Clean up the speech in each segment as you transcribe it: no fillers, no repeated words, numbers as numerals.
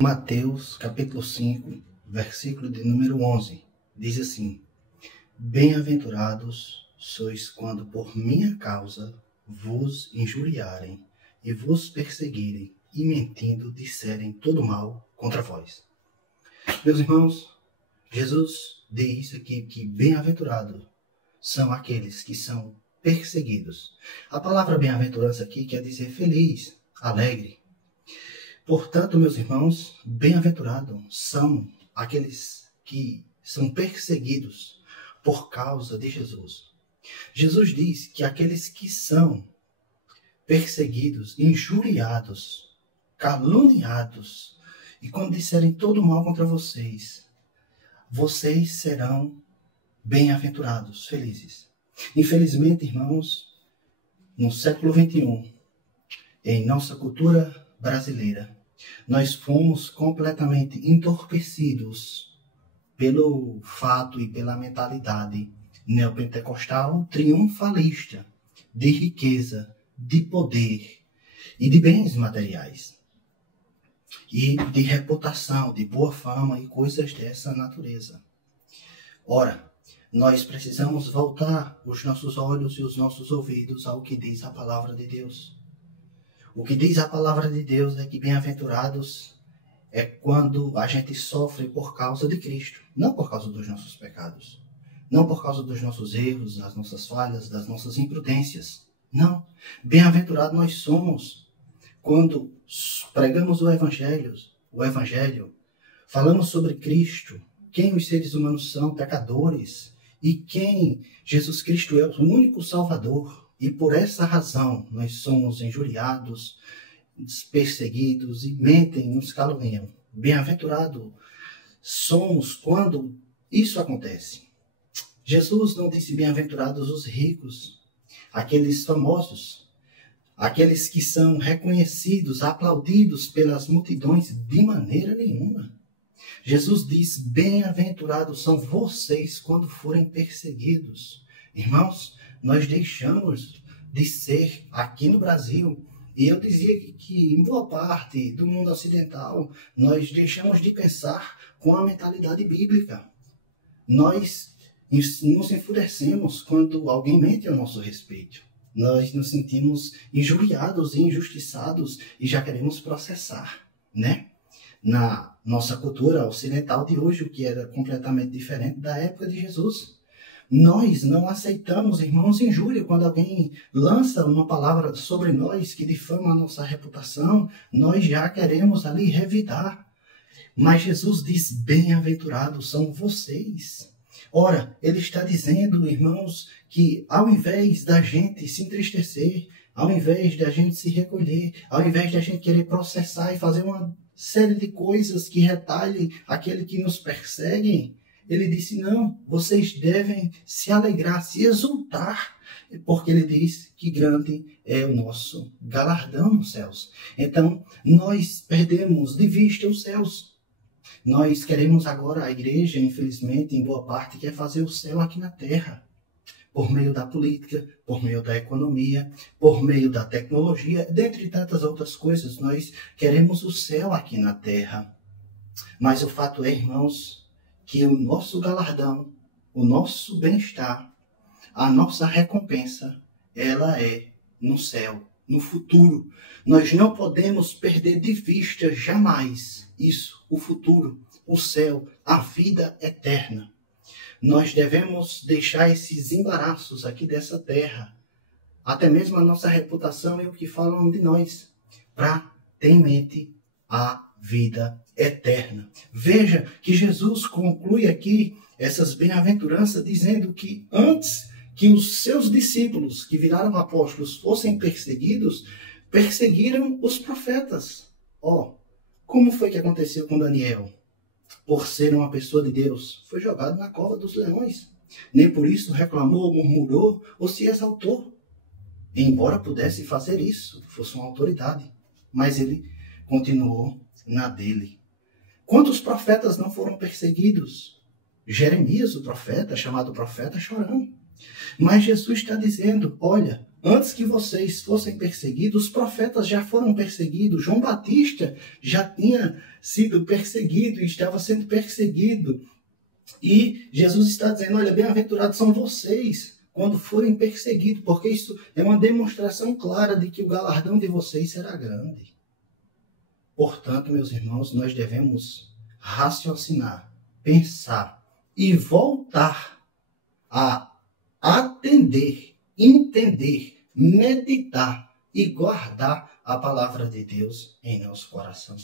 Mateus, capítulo 5, versículo de número 11, diz assim: Bem-aventurados sois quando por minha causa vos injuriarem e vos perseguirem e mentindo disserem todo mal contra vós. Meus irmãos, Jesus diz aqui que bem-aventurados são aqueles que são perseguidos. A palavra bem-aventurança aqui quer dizer feliz, alegre. Portanto, meus irmãos, bem-aventurados são aqueles que são perseguidos por causa de Jesus. Jesus diz que aqueles que são perseguidos, injuriados, caluniados, e quando disserem todo mal contra vocês, vocês serão bem-aventurados, felizes. Infelizmente, irmãos, no século XXI, em nossa cultura brasileira, nós fomos completamente entorpecidos pelo fato e pela mentalidade neopentecostal triunfalista de riqueza, de poder e de bens materiais e de reputação, de boa fama e coisas dessa natureza. Ora, nós precisamos voltar os nossos olhos e os nossos ouvidos ao que diz a palavra de Deus. O que diz a palavra de Deus é que bem-aventurados é quando a gente sofre por causa de Cristo, não por causa dos nossos pecados, não por causa dos nossos erros, das nossas falhas, das nossas imprudências. Não. Bem-aventurados nós somos quando pregamos o Evangelho, falamos sobre Cristo, quem os seres humanos são, pecadores, e quem Jesus Cristo é o único Salvador. E por essa razão nós somos injuriados, perseguidos e mentem, nos caluniam. Bem-aventurado somos quando isso acontece. Jesus não disse bem-aventurados os ricos, aqueles famosos, aqueles que são reconhecidos, aplaudidos pelas multidões, de maneira nenhuma. Jesus diz, bem-aventurados são vocês quando forem perseguidos. Irmãos, nós deixamos de ser aqui no Brasil, e eu dizia que em boa parte do mundo ocidental, nós deixamos de pensar com a mentalidade bíblica. Nós nos enfurecemos quando alguém mente ao nosso respeito. Nós nos sentimos injuriados e injustiçados e já queremos processar, né? Na nossa cultura ocidental de hoje, o que era completamente diferente da época de Jesus. Nós não aceitamos, irmãos, injúria. Quando alguém lança uma palavra sobre nós que difama a nossa reputação, nós já queremos ali revidar. Mas Jesus diz, bem-aventurados são vocês. Ora, ele está dizendo, irmãos, que ao invés da gente se entristecer, ao invés da gente se recolher, ao invés da gente querer processar e fazer uma série de coisas que retalhem aquele que nos perseguem, ele disse, não, vocês devem se alegrar, se exultar, porque ele diz que grande é o nosso galardão nos céus. Então, nós perdemos de vista os céus. Nós queremos agora, a igreja, infelizmente, em boa parte, quer fazer o céu aqui na terra, por meio da política, por meio da economia, por meio da tecnologia, dentre tantas outras coisas, nós queremos o céu aqui na terra. Mas o fato é, irmãos, que o nosso galardão, o nosso bem-estar, a nossa recompensa, ela é no céu, no futuro. Nós não podemos perder de vista jamais isso, o futuro, o céu, a vida eterna. Nós devemos deixar esses embaraços aqui dessa terra, até mesmo a nossa reputação e o que falam de nós, para ter em mente a vida eterna. Veja que Jesus conclui aqui essas bem-aventuranças dizendo que antes que os seus discípulos, que viraram apóstolos, fossem perseguidos, perseguiram os profetas. Como foi que aconteceu com Daniel? Por ser uma pessoa de Deus, foi jogado na cova dos leões. Nem por isso reclamou, murmurou ou se exaltou. Embora pudesse fazer isso, fosse uma autoridade. Mas ele continuou na dele. Quantos profetas não foram perseguidos? Jeremias, o profeta, chamado profeta chorão. Mas Jesus está dizendo, olha, Antes que vocês fossem perseguidos, os profetas já foram perseguidos. João Batista já tinha sido perseguido e estava sendo perseguido. E Jesus está dizendo, olha, bem-aventurados são vocês quando forem perseguidos, porque isso é uma demonstração clara de que o galardão de vocês será grande. Portanto, meus irmãos, nós devemos raciocinar, pensar e voltar a atender, entender, meditar e guardar a palavra de Deus em nosso coração.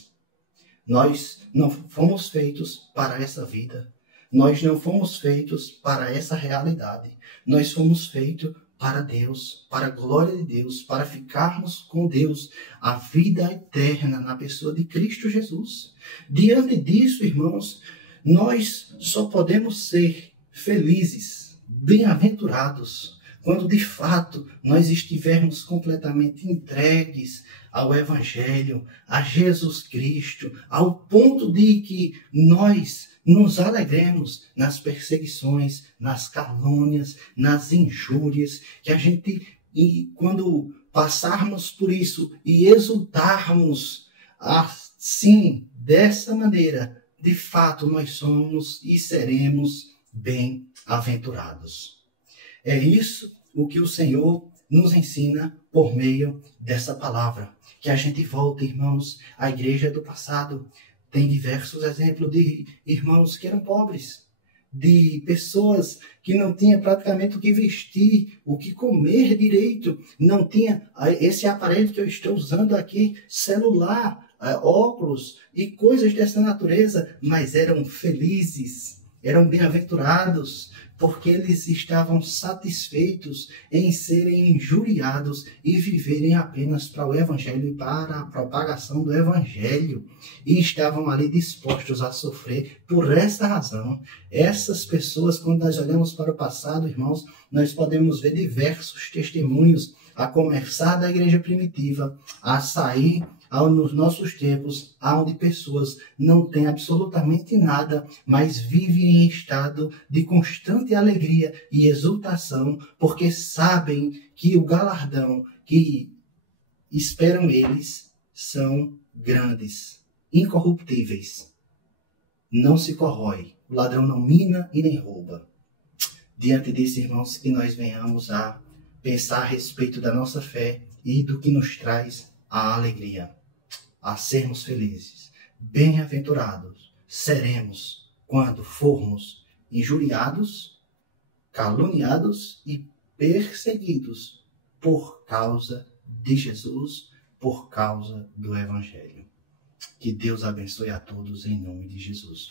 Nós não fomos feitos para essa vida. Nós não fomos feitos para essa realidade. Nós fomos feitos para Deus, para a glória de Deus, para ficarmos com Deus, a vida eterna na pessoa de Cristo Jesus. Diante disso, irmãos, nós só podemos ser felizes, bem-aventurados, quando de fato nós estivermos completamente entregues ao Evangelho, a Jesus Cristo, ao ponto de que nós nos alegremos nas perseguições, nas calúnias, nas injúrias, que a gente, quando passarmos por isso e exultarmos assim, dessa maneira, de fato nós somos e seremos bem-aventurados. É isso o que o Senhor nos ensina por meio dessa palavra. Que a gente volte, irmãos, à igreja do passado. Tem diversos exemplos de irmãos que eram pobres, de pessoas que não tinham praticamente o que vestir, o que comer direito, não tinha esse aparelho que eu estou usando aqui, celular, óculos e coisas dessa natureza, mas eram felizes, eram bem-aventurados, porque eles estavam satisfeitos em serem injuriados e viverem apenas para o Evangelho e para a propagação do Evangelho. E estavam ali dispostos a sofrer por essa razão. Essas pessoas, quando nós olhamos para o passado, irmãos, nós podemos ver diversos testemunhos, a começar da igreja primitiva, a sair nos nossos tempos, onde pessoas não têm absolutamente nada, mas vivem em estado de constante alegria e exultação, porque sabem que o galardão que esperam eles são grandes, incorruptíveis. Não se corrói, o ladrão não mina e nem rouba. Diante disso, irmãos, que nós venhamos a pensar a respeito da nossa fé e do que nos traz a alegria, a sermos felizes. Bem-aventurados seremos quando formos injuriados, caluniados e perseguidos por causa de Jesus, por causa do Evangelho. Que Deus abençoe a todos em nome de Jesus.